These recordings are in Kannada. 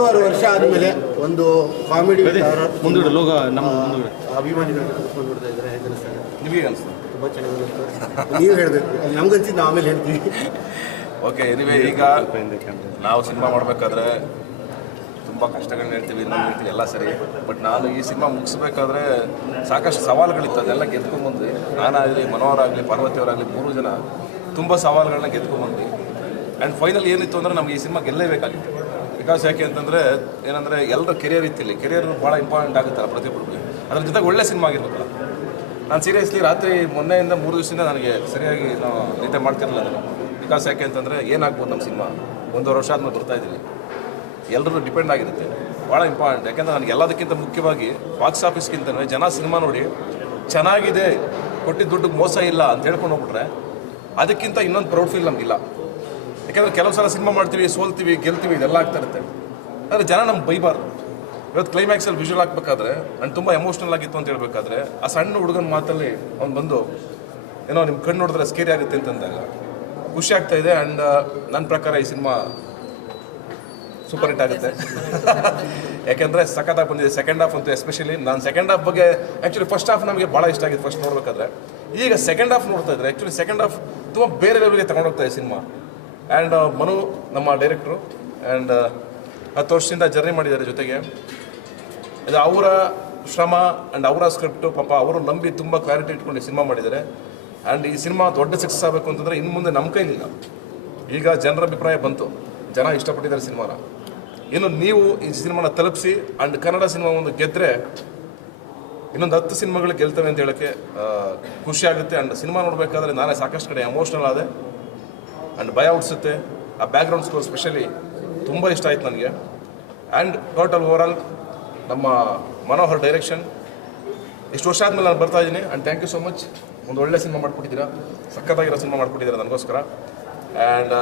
ಒಂದೂವರೆ ವರ್ಷ ಆದಮೇಲೆ ಒಂದು ಕಾಮಿಡಿ ಮುಂದೂಡಿ ಲೋಗ ನಮ್ಮ ಅಭಿಮಾನಿಗಳು ಕುತ್ಕೊಂಡು ನೋಡ್ತಾ ಇದ್ದಾರೆ ಹೇಗೆ ಅನಿಸ್ತಾರೆ? ನಿಮಗೆ ಅನಿಸ್ತು ತುಂಬ ಚೆನ್ನಾಗಿ ನೀವು ಹೇಳಬೇಕು, ನಮ್ಗನ್ಸಿದ್ದು ನಾವು ಆಮೇಲೆ ಹೇಳ್ತೀವಿ. ಓಕೆ, ಎನಿವೆ ಈಗ ನಾವು ಸಿನಿಮಾ ಮಾಡಬೇಕಾದ್ರೆ ತುಂಬ ಕಷ್ಟಗಳನ್ನ ಹೇಳ್ತೀವಿ, ಇನ್ನೊಂದು ಹೇಳ್ತೀವಿ, ಎಲ್ಲ ಸರಿ. ಬಟ್ ನಾನು ಈ ಸಿನಿಮಾ ಮುಗಿಸ್ಬೇಕಾದ್ರೆ ಸಾಕಷ್ಟು ಸವಾಲುಗಳಿತ್ತು, ಅದೆಲ್ಲ ಗೆದ್ಕೊಂಡ್ಬಂದ್ವಿ. ನಾನಾಗಲಿ, ಮನೋಹರ್ ಆಗಲಿ, ಪಾರ್ವತಿಯವರಾಗಲಿ, 3 ಜನ ತುಂಬ ಸವಾಲುಗಳನ್ನ ಗೆದ್ಕೊಂಡ್ಬಂದ್ವಿ. ಆ್ಯಂಡ್ ಫೈನಲ್ ಏನಿತ್ತು ಅಂದರೆ ನಮಗೆ ಈ ಸಿನಿಮಾ ಗೆಲ್ಲೇಬೇಕಾಗಿತ್ತು. ಬಿಕಾಸ್ ಯಾಕೆ ಅಂತಂದರೆ ಏನಂದರೆ ಎಲ್ಲರ ಕೆರಿಯರ್ ಇತ್ತಿಲ್ಲಿ, ಕೆರಿಯರ್ ಭಾಳ ಇಂಪಾರ್ಟೆಂಟ್ ಆಗುತ್ತಲ್ಲ ಪ್ರತಿಯೊಬ್ಬರಿಗೆ. ಅದ್ರ ಜೊತೆಗೆ ಒಳ್ಳೆ ಸಿನಿಮಾ ಆಗಿರ್ಬೇಕಲ್ಲ. ನಾನು ಸೀರಿಯಸ್ಲಿ ರಾತ್ರಿ ಮೊನ್ನೆಯಿಂದ 3 ದಿವಸದಿಂದ ನನಗೆ ಸರಿಯಾಗಿ ನಾವು ನಿದ್ದೆ ಮಾಡ್ತಿರಲಿಲ್ಲ ನಾನು. ಬಿಕಾಸ್ ಯಾಕೆ ಅಂತಂದರೆ ಏನಾಗ್ಬೋದು ನಮ್ಮ ಸಿನಿಮಾ 1.5 ವರ್ಷ ಆದ್ಮೇಲೆ ಬರ್ತಾಯಿದ್ದೀವಿ, ಎಲ್ಲರೂ ಡಿಪೆಂಡ್ ಆಗಿರುತ್ತೆ, ಭಾಳ ಇಂಪಾರ್ಟೆಂಟ್. ಯಾಕೆಂದರೆ ನನಗೆ ಎಲ್ಲದಕ್ಕಿಂತ ಮುಖ್ಯವಾಗಿ ಬಾಕ್ಸ್ ಆಫೀಸ್ಗಿಂತಲೇ ಜನ ಸಿನಿಮಾ ನೋಡಿ ಚೆನ್ನಾಗಿದೆ, ಕೊಟ್ಟಿದ್ದ ದುಡ್ಡು ಮೋಸ ಇಲ್ಲ ಅಂತ ಹೇಳ್ಕೊಂಡು ಹೋಗ್ಬಿಟ್ರೆ ಅದಕ್ಕಿಂತ ಇನ್ನೊಂದು ಪ್ರೌಡ್ ಫೀಲ್ ನಮಗಿಲ್ಲ. ಯಾಕೆಂದರೆ ಕೆಲವು ಸಲ ಸಿನಿಮಾ ಮಾಡ್ತೀವಿ, ಸೋಲ್ತೀವಿ, ಗೆಲ್ತೀವಿ, ಇದೆಲ್ಲ ಆಗ್ತಾ ಇರುತ್ತೆ. ಆದರೆ ಜನ ನಮ್ಗೆ ಬೈಬಾರ್ದು. ಇವತ್ತು ಕ್ಲೈಮ್ಯಾಕ್ಸಲ್ಲಿ ವಿಜುವಲ್ ಹಾಕ್ಬೇಕಾದ್ರೆ ನಾನು ತುಂಬ ಎಮೋಷ್ನಲ್ ಆಗಿತ್ತು ಅಂತ ಹೇಳ್ಬೇಕಾದ್ರೆ ಆ ಸಣ್ಣ ಹುಡುಗನ ಮಾತಲ್ಲಿ ಅವ್ನು ಬಂದು ಏನೋ ನಿಮ್ಮ ಕಣ್ಣು ನೋಡಿದ್ರೆ ಸ್ಕೇರಿ ಆಗುತ್ತೆ ಅಂತಂದಾಗ ಖುಷಿ ಆಗ್ತಾ ಇದೆ. ಆ್ಯಂಡ್ ನನ್ನ ಪ್ರಕಾರ ಈ ಸಿನಿಮಾ ಸೂಪರ್ ಹಿಟ್ ಆಗುತ್ತೆ. ಯಾಕೆಂದರೆ ಸಖತ್ತಾಗಿ ಬಂದಿದೆ. ಸೆಕೆಂಡ್ ಹಾಫ್ ಅಂತೂ ಎಸ್ಪೆಷಲಿ ನಾನು ಸೆಕೆಂಡ್ ಹಾಫ್ ಬಗ್ಗೆ ಆ್ಯಕ್ಚುಲಿ ಫಸ್ಟ್ ಹಾಫ್ ನಮಗೆ ಭಾಳ ಇಷ್ಟ ಆಗಿತ್ತು ಫಸ್ಟ್ ನೋಡಬೇಕಾದ್ರೆ. ಈಗ ಸೆಕೆಂಡ್ ಹಾಫ್ ನೋಡ್ತಾ ಇದ್ರೆ ಆ್ಯಕ್ಚುಲಿ ಸೆಕೆಂಡ್ ಹಾಫ್ ತುಂಬ ಬೇರೆ ಲೆವೆಲ್ಗೆ ತಗೊಂಡೋಗ್ತಾ ಇದೆ ಸಿನಿಮಾ. ಆ್ಯಂಡ್ ಮನು ನಮ್ಮ ಡೈರೆಕ್ಟ್ರು ಆ್ಯಂಡ್ 10 ವರ್ಷದಿಂದ ಜರ್ನಿ ಮಾಡಿದ್ದಾರೆ ಜೊತೆಗೆ. ಇದು ಅವರ ಶ್ರಮ ಆ್ಯಂಡ್ ಅವರ ಸ್ಕ್ರಿಪ್ಟು, ಪಾಪ ಅವರು ನಂಬಿ ತುಂಬ ಕ್ಲಾರಿಟಿ ಇಟ್ಕೊಂಡು ಸಿನಿಮಾ ಮಾಡಿದ್ದಾರೆ. ಆ್ಯಂಡ್ ಈ ಸಿನಿಮಾ ದೊಡ್ಡ ಸಕ್ಸಸ್ ಆಗಬೇಕು ಅಂತಂದರೆ ಇನ್ನು ಮುಂದೆ ನಮ್ಮ ಕೈಲಿಲ್ಲ. ಈಗ ಜನರ ಅಭಿಪ್ರಾಯ ಬಂತು, ಜನ ಇಷ್ಟಪಟ್ಟಿದ್ದಾರೆ ಸಿನಿಮಾನ. ಇನ್ನು ನೀವು ಈ ಸಿನಿಮಾನ ತಲುಪಿಸಿ ಆ್ಯಂಡ್ ಕನ್ನಡ ಸಿನಿಮಾ ಒಂದು ಗೆದ್ದರೆ ಇನ್ನೊಂದು 10 ಸಿನಿಮಾಗಳು ಗೆಲ್ತವೆ ಅಂತ ಹೇಳೋಕ್ಕೆ ಖುಷಿ ಆಗುತ್ತೆ. ಆ್ಯಂಡ್ ಸಿನಿಮಾ ನೋಡಬೇಕಾದ್ರೆ ನಾನೇ ಸಾಕಷ್ಟು ಕಡೆ ಎಮೋಷ್ನಲ್ ಆದೆ ಆ್ಯಂಡ್ ಭಯ ಹುಡ್ಸುತ್ತೆ. ಆ ಬ್ಯಾಕ್ಗ್ರೌಂಡ್ ಸ್ಕೋರ್ ಸ್ಪೆಷಲಿ ತುಂಬ ಇಷ್ಟ ಆಯ್ತು ನನಗೆ. ಆ್ಯಂಡ್ ಟೋಟಲ್ ಓವರಾಲ್ ನಮ್ಮ ಮನೋಹರ್ ಡೈರೆಕ್ಷನ್ ಇಷ್ಟು ವರ್ಷ ಆದಮೇಲೆ ನಾನು ಬರ್ತಾ ಇದ್ದೀನಿ. And thank you so much. ಒಂದು ಒಳ್ಳೆ ಸಿನಿಮಾ ಮಾಡಿಕೊಟ್ಟಿದ್ದೀರಾ, ಸಖತ್ತಾಗಿರೋ ಸಿನಿಮಾ ಮಾಡಿಕೊಟ್ಟಿದ್ದೀರಾ ನನಗೋಸ್ಕರ. ಆ್ಯಂಡ್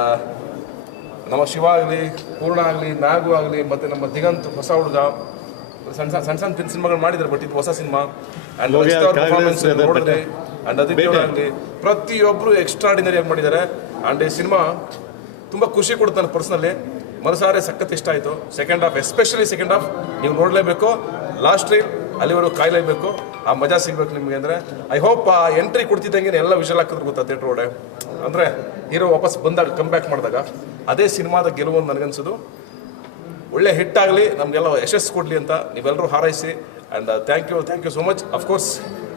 ನಮ್ಮ ಶಿವ ಆಗಲಿ, ಪೂರ್ಣ ಆಗಲಿ, ನಾಗು ಆಗಲಿ, ಮತ್ತು ನಮ್ಮ ದಿಗಂತ್ ಹೊಸ ಹುಡುಗ ಸಣ್ಣ ಸಿನಿಮಾಗಳು ಮಾಡಿದ್ದಾರೆ. ಬಟ್ ಇದು ಹೊಸ ಸಿನಿಮಾ. ಆ್ಯಂಡ್ ಪರ್ಫಾರ್ಮೆನ್ಸ್ ನೋಡಿದ್ರೆ ಆ್ಯಂಡ್ ಆಗಲಿ ಪ್ರತಿಯೊಬ್ಬರು ಎಕ್ಸ್ಟ್ರಾಡಿನರಿಯಾಗಿ ಮಾಡಿದ್ದಾರೆ. ಆ್ಯಂಡ್ ಈ ಸಿನಿಮಾ ತುಂಬ ಖುಷಿ ಕೊಡುತ್ತೆ ನನಗೆ ಪರ್ಸ್ನಲಿ. ಮನಸಾರೆ ಸಖತ್ ಇಷ್ಟ ಆಯಿತು. Second half especially second half ನೀವು ನೋಡಲೇಬೇಕು. ಲಾಸ್ಟ್ ರೀಲ್ ಅಲ್ಲಿವರೆಗೂ ಕಾಯಲೇಬೇಕು. ಆ ಮಜಾ ಸಿಗಬೇಕು ನಿಮಗೆ. ಅಂದರೆ ಐ ಹೋಪ್ ಆ ಎಂಟ್ರಿ ಕೊಡ್ತಿದ್ದಂಗೆ ಎಲ್ಲ ವಿಷಲ್ ಹಾಕಿದ್ರು ಗೊತ್ತಾ ಥಿಯೇಟ್ರ್ ಒಡೆ. ಅಂದರೆ ಹೀರೋ ವಾಪಸ್ ಬಂದಾಗ ಕಮ್ ಬ್ಯಾಕ್ ಮಾಡಿದಾಗ ಅದೇ ಸಿನಿಮಾದ ಗೆಲುವು ಅಂತ ನನಗನ್ಸೋದು. ಒಳ್ಳೆ ಹಿಟ್ ಆಗಲಿ, ನಮಗೆಲ್ಲ ಯಶಸ್ಸು ಕೊಡಲಿ ಅಂತ ನೀವೆಲ್ಲರೂ ಹಾರೈಸಿ. And thank you so much. Of course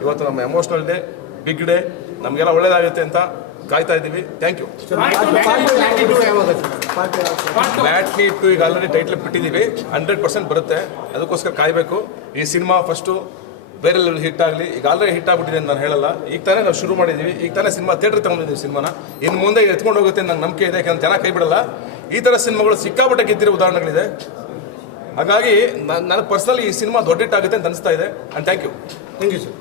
ಇವತ್ತು ನಮ್ಮ ಎಮೋಷ್ನಲ್ ಡೇ, ಬಿಗ್ ಡೇ, ನಮಗೆಲ್ಲ ಒಳ್ಳೇದಾಗುತ್ತೆ ಅಂತ ಕಾಯ್ತಾ ಇದ್ದೀವಿ. Thank you. ಮ್ಯಾಟ್ನಿ 2 ಈಗ ಆಲ್ರೆಡಿ ಟೈಟ್ಲ್ ಬಿಟ್ಟಿದ್ದೀವಿ. 100% ಬರುತ್ತೆ. ಅದಕ್ಕೋಸ್ಕರ ಕಾಯಬೇಕು. ಈ ಸಿನಿಮಾ ಫಸ್ಟು ಬೇರೆ ಲೆವೆಲ್ ಹಿಟ್ ಆಗಲಿ. ಈಗ ಆಲ್ರೆಡಿ ಹಿಟ್ ಆಗಿಬಿಟ್ಟಿದೆ ಅಂತ ನಾನು ಹೇಳಲ್ಲ. ಈಗ ತಾನೇ ನಾವು ಶುರು ಮಾಡಿದ್ದೀವಿ. ಈಗ ತಾನೇ ಸಿನಿಮಾ ಥಿಯೇಟ್ರಿಗೆ ತಗೊಂಡಿದ್ದೀವಿ ಸಿನಿಮಾನ. ಇನ್ನು ಮುಂದೆ ಎತ್ಕೊಂಡು ಹೋಗುತ್ತೆ ನಂಗೆ ನಂಬಿಕೆ ಇದೆ. ಯಾಕಂದ್ರೆ ಜನ ಕೈ ಬಿಡಲ್ಲ. ಈ ಥರ ಸಿನಿಮಾಗಳು ಸಿಕ್ಕಾಪಟ್ಟೆ ಗೆದ್ದಿರೋ ಉದಾಹರಣೆಗಳಿದೆ. ಹಾಗಾಗಿ ನನಗೆ ಪರ್ಸ್ನಲಿ ಈ ಸಿನಿಮಾ ದೊಡ್ಡ ಹಿಟ್ ಆಗುತ್ತೆ ಅಂತ ಅನಿಸ್ತಾ ಇದೆ. And thank you sir.